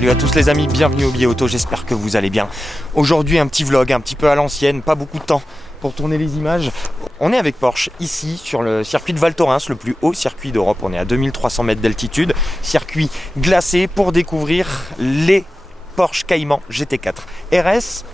Salut à tous les amis, bienvenue au Billet Auto, j'espère que vous allez bien. Aujourd'hui un petit vlog un petit peu à l'ancienne, pas beaucoup de temps pour tourner les images. On est avec Porsche ici sur le circuit de Val Thorens, le plus haut circuit d'Europe. On est à 2300 mètres d'altitude, circuit glacé pour découvrir les Porsche Cayman GT4 RS.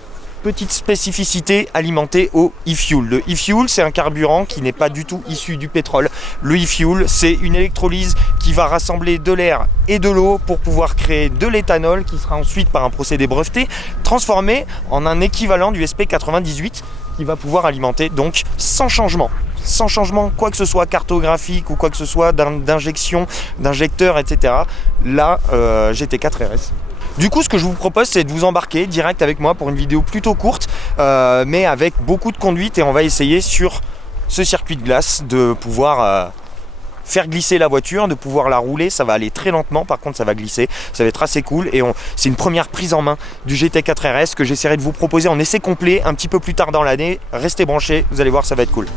Petite spécificité, alimenté au e-fuel. Le e-fuel, c'est un carburant qui n'est pas du tout issu du pétrole. Le e-fuel, c'est une électrolyse qui va rassembler de l'air et de l'eau pour pouvoir créer de l'éthanol qui sera ensuite, par un procédé breveté, transformé en un équivalent du SP98 qui va pouvoir alimenter donc sans changement quoi que ce soit cartographique ou quoi que ce soit d'injection, d'injecteur, etc. La GT4 RS. Du coup, ce que je vous propose, c'est de vous embarquer direct avec moi pour une vidéo plutôt courte, mais avec beaucoup de conduite, et on va essayer sur ce circuit de glace de pouvoir faire glisser la voiture, de pouvoir la rouler. Ça va aller très lentement, par contre ça va glisser, ça va être assez cool, et c'est une première prise en main du GT4 RS que j'essaierai de vous proposer en essai complet un petit peu plus tard dans l'année. Restez branchés, vous allez voir, ça va être cool.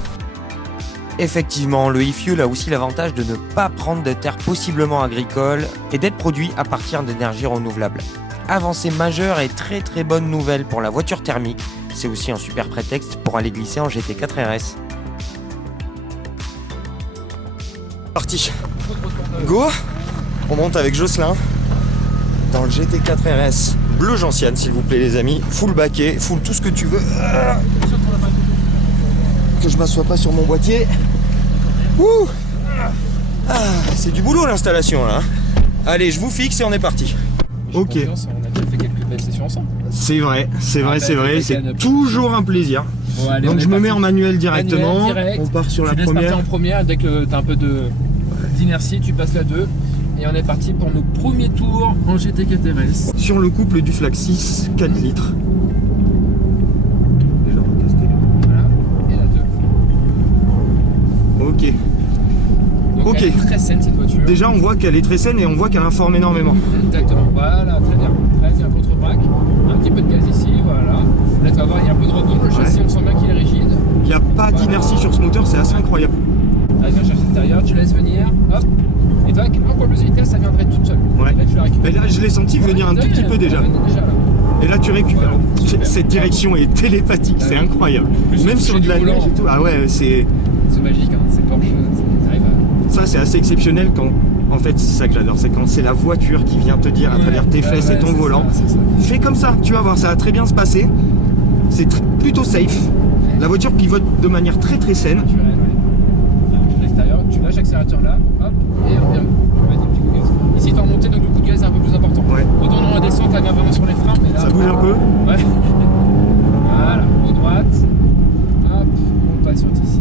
Effectivement, le e-fuel a aussi l'avantage de ne pas prendre de terres possiblement agricoles et d'être produit à partir d'énergie renouvelable. Avancée majeure et très bonne nouvelle pour la voiture thermique, c'est aussi un super prétexte pour aller glisser en GT4 RS. Parti. Go. On monte avec Jocelyn dans le GT4 RS bleu gentiane, s'il vous plaît les amis, full baquet, full tout ce que tu veux. Que je m'assois pas sur mon boîtier. Ouh. C'est du boulot l'installation là. Allez, je vous fixe et on est parti. Ok. On a déjà fait quelques belles sessions ensemble. C'est vrai, c'est toujours un plaisir. Bon, allez, donc je me mets en manuel directement. Direct. On part sur la Tu laisses première. partir en première, dès que tu as un peu d'inertie, tu passes la 2. Et on est parti pour nos premiers tours en GT4 RS. Sur le couple du Flac 6, 4 litres. Ok. Donc ok. Elle est très saine cette voiture. Déjà on voit qu'elle est très saine et on voit qu'elle informe énormément. Exactement. Voilà, très bien. Très bien, contre-braque. Un petit peu de gaz ici, voilà. Là tu vas voir, il y a un peu de rebond. Le châssis, on sent bien qu'il est rigide. Il n'y a pas d'inertie sur ce moteur, c'est assez incroyable. Là, viens chercher l'intérieur, tu laisses venir. Hop. Et toi, encore plus de vitesse, ça viendrait toute seule. Ouais. Là, tu la récupères. Mais là je l'ai senti venir un tout petit peu déjà. Là. Et là tu récupères. Cette direction est télépathique, c'est incroyable. Même sur de la neige et tout. Ah ouais, c'est magique, hein. C'est Porsche. Ça c'est assez exceptionnel quand, en fait c'est ça que j'adore, c'est quand c'est la voiture qui vient te dire à travers tes fesses et ton volant, fais comme ça, tu vas voir, ça va très bien se passer, c'est plutôt safe, la voiture pivote de manière très saine. L'extérieur, tu lâches l'accélérateur là, hop, et on vient mettre un petit coup de gaz. Ici t'es en montée, donc le coup de gaz est un peu plus important. Ouais. Autant dans la descente, elle vient vraiment sur les freins, mais là... Ça bouge un peu. Ouais. Voilà, au droite, hop, on patiente ici.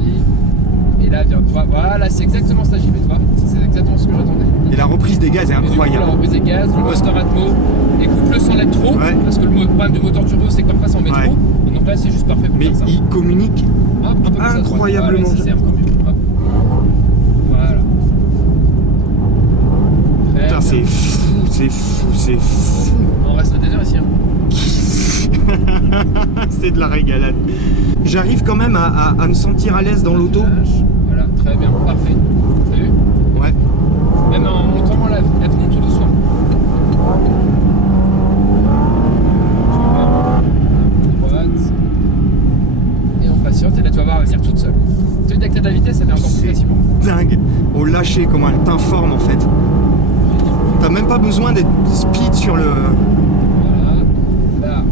Et là, viens, toi, voilà, c'est exactement ça, j'y vais, toi. C'est exactement ce que j'attendais. Et la reprise des gaz est incroyable. La reprise des gaz, le moteur Atmo, et couple sans l'être trop, parce que le problème du moteur turbo, c'est que parfois ça en met trop. Donc là, c'est juste parfait pour faire ça. Mais il communique incroyablement. Voilà, voilà. Putain, c'est fou. On reste des heures ici. Hein. C'est de la régalade. J'arrive quand même à me sentir à l'aise dans l'auto. Voilà, très bien, parfait. T'as vu? Ouais. Même en montant l'avenue tout doucement. Droite. Et on patiente, et là tu vas voir, elle va venir toute seule. Tu sais, dès que t'as de la vitesse, ça vient encore plus facilement. Dingue. Au lâcher, comment elle t'informe en fait. T'as même pas besoin d'être speed sur le... Voilà. Là,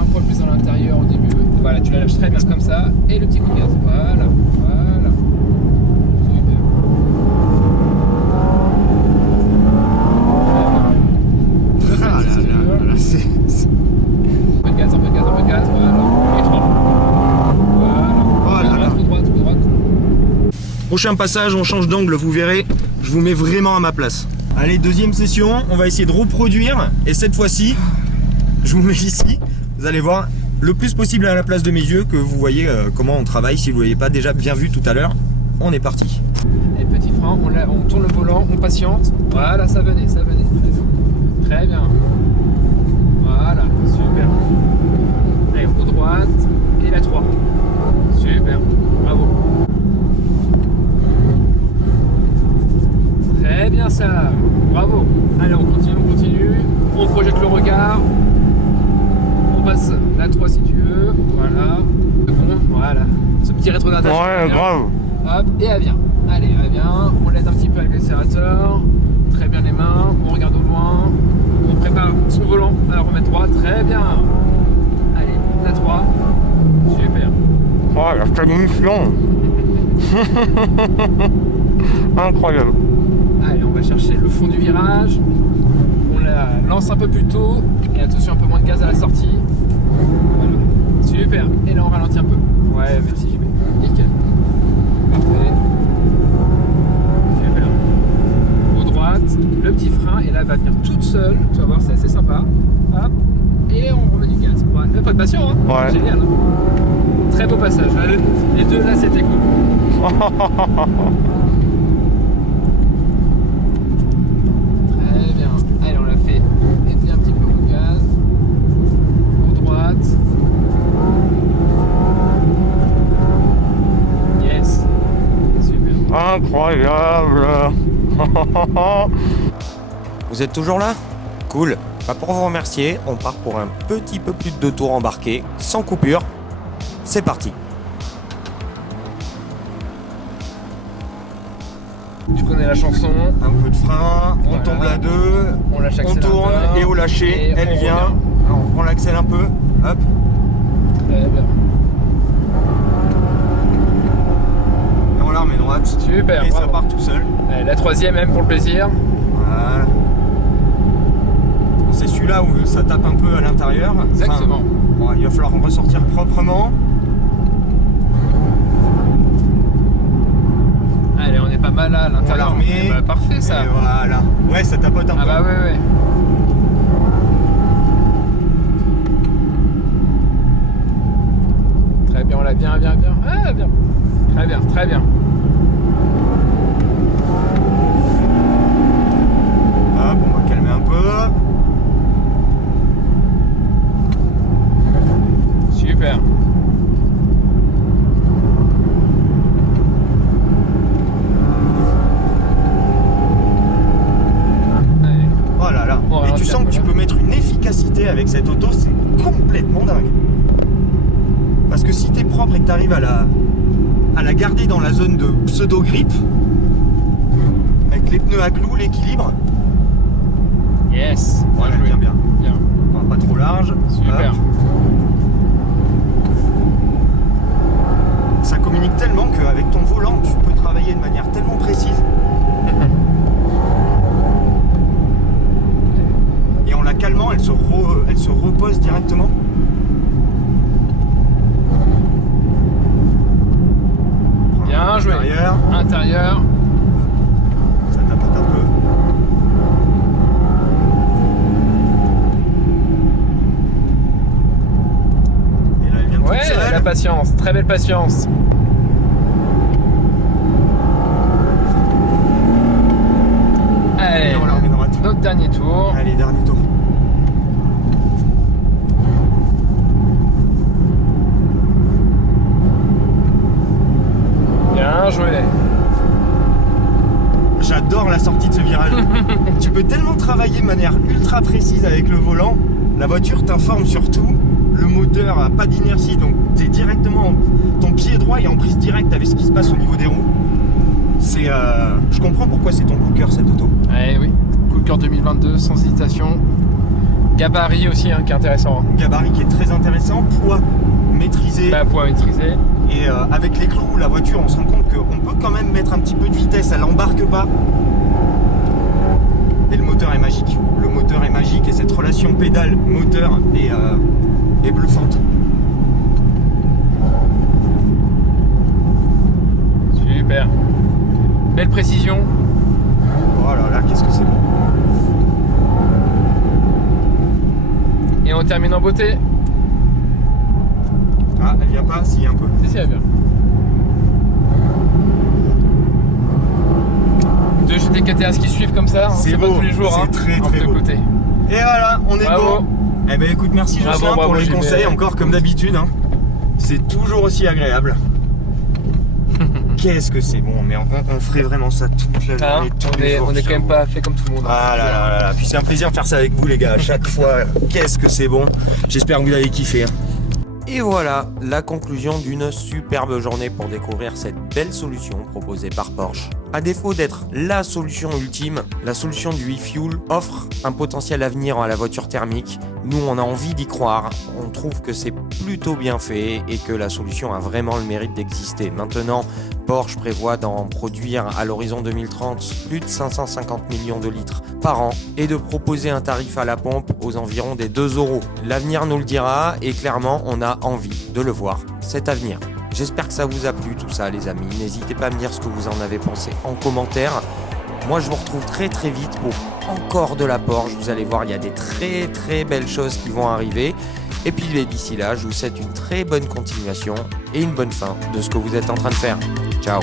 un poil plus dans l'intérieur au début. Voilà, tu la lâches très bien comme ça. Et le petit coup de gaz. Voilà. Voilà. Super. Ah là là, c'est... Un peu de gaz, voilà. Et 3. Voilà. Oh là là. Droite. Prochain passage, on change d'angle, vous verrez. Je vous mets vraiment à ma place. Allez, deuxième session, on va essayer de reproduire. Et cette fois-ci, je vous mets ici. Vous allez voir le plus possible à la place de mes yeux, que vous voyez comment on travaille. Si vous ne l'avez pas déjà bien vu tout à l'heure, on est parti. Et petit frein, on tourne le volant, on patiente. Voilà, ça venait. Très bien. Voilà, super. Allez, roue droite et la 3. Super, bravo. Très bien ça, bravo. Allez, on continue. On projette le regard. On passe la 3 si tu veux. Voilà. Voilà. Ce petit rétrodardage. Ouais, grave. Hop, et elle vient. Allez, elle vient. On l'aide un petit peu avec l'accélérateur. Très bien les mains. On regarde au loin. On prépare son volant à la remettre droit. Très bien. Allez, la 3. Super. Oh, la stabilisation. Incroyable. Allez, on va chercher le fond du virage. On la lance un peu plus tôt. Et attention, un peu moins de gaz à la sortie. Voilà. Super. Et là, on ralentit un peu. Ouais, merci JB. Nickel. Parfait. Super. Au droite, le petit frein. Et là, elle va venir toute seule. Tu vas voir, c'est assez sympa. Hop. Et on remet du gaz. Ouais, faut être patient, hein. Ouais. Génial. Hein. Très beau passage. Les deux, là, c'était cool. Très bien. Allez, on l'a fait aider un petit peu au gaz. Au droite. Yes. Super. Incroyable. Vous êtes toujours là? Cool. Bah pour vous remercier, on part pour un petit peu plus de 2 tours embarqués, sans coupure. C'est parti. Tu connais la chanson. Un peu de frein, on Voilà. tombe à 2, On lâche on l'accélérateur. tourne et au lâcher, Et elle on vient. revient. Alors, on prend l'accèle un peu, hop, Très bien. et on la remet droite. Super. Et ça bravo. part tout seul. Allez, la 3e même pour le plaisir. Voilà. C'est celui-là où ça tape un peu à l'intérieur. Exactement. Enfin, bon, il va falloir en ressortir proprement. Allez, on est pas mal là à l'intérieur. On la remet. Eh bah, parfait ça. Et voilà. Ouais, ça tapote un Ah peu. bah ouais. Très bien, on l'a bien. Ah bien. Très bien. Hop, on va calmer un peu. Super. Allez. Oh là là. On Et ralentit tu un sens peu que tu là. peux mettre une efficacité avec cette auto, c'est complètement dingue. Parce que si t'es propre et que tu arrives à la garder dans la zone de pseudo-grip, avec les pneus à clous, l'équilibre, Yes. voilà, joué. bien. Bien. Enfin, pas trop large. Super. Hop. Ça communique tellement qu'avec ton volant, tu peux travailler de manière tellement précise. Et en la calmant, elle se repose directement. Bien joué. Intérieur, Intérieur. ça tapote un peu. Et là, elle vient toute Ouais, seule. la patience. Très belle patience. Allez. Et on la remet droite. Notre dernier tour. Allez, dernier tour. Bien joué. J'adore la sortie de ce virage. Tu peux tellement travailler de manière ultra précise avec le volant. La voiture t'informe sur tout. Le moteur a pas d'inertie, donc tu es directement. Ton pied droit est en prise directe avec ce qui se passe au niveau des roues. C'est, je comprends pourquoi c'est ton coup de cœur cette auto. Eh oui. Coup de cœur 2022, sans hésitation. Gabarit aussi, hein, qui est intéressant. Gabarit qui est très intéressant, poids maîtrisé. Bah, poids maîtrisé. Et avec les clous, la voiture, on se rend compte qu'on peut quand même mettre un petit peu de vitesse, elle embarque pas. Et le moteur est magique. Le moteur est magique et cette relation pédale-moteur est bluffante. Super. Belle précision. Oh là là, qu'est-ce que c'est beau. Et on termine en beauté. Ah, elle vient pas, si, un peu. Si, elle vient. Deux GT KTS qui suivent comme ça, hein, C'est pas beau, tous les jours. c'est hein, très, un très peu beau. de côté. Et voilà, on est Bravo. bon. Eh ben écoute, merci Bravo, Jocelyn bravo, pour les JB. conseils, encore comme d'habitude. Hein. C'est toujours aussi agréable. qu'est-ce que c'est bon, mais on ferait vraiment ça toute la journée, tous les jours. On est quand même pas fait comme tout le monde. Ah là là là là. Puis c'est un plaisir de faire ça avec vous les gars, à chaque fois. Qu'est-ce que c'est bon. J'espère que vous avez kiffé. Et voilà la conclusion d'une superbe journée pour découvrir cette belle solution proposée par Porsche. À défaut d'être la solution ultime, la solution du e-fuel offre un potentiel avenir à la voiture thermique. Nous, on a envie d'y croire. On trouve que c'est plutôt bien fait et que la solution a vraiment le mérite d'exister. Maintenant, Porsche prévoit d'en produire à l'horizon 2030 plus de 550 millions de litres par an et de proposer un tarif à la pompe aux environs des 2 €. L'avenir nous le dira et clairement, on a envie de le voir, cet avenir. J'espère que ça vous a plu tout ça les amis. N'hésitez pas à me dire ce que vous en avez pensé en commentaire. Moi je vous retrouve très très vite pour encore de la Porsche. Vous allez voir, il y a des très très belles choses qui vont arriver. Et puis d'ici là, je vous souhaite une très bonne continuation et une bonne fin de ce que vous êtes en train de faire. Ciao.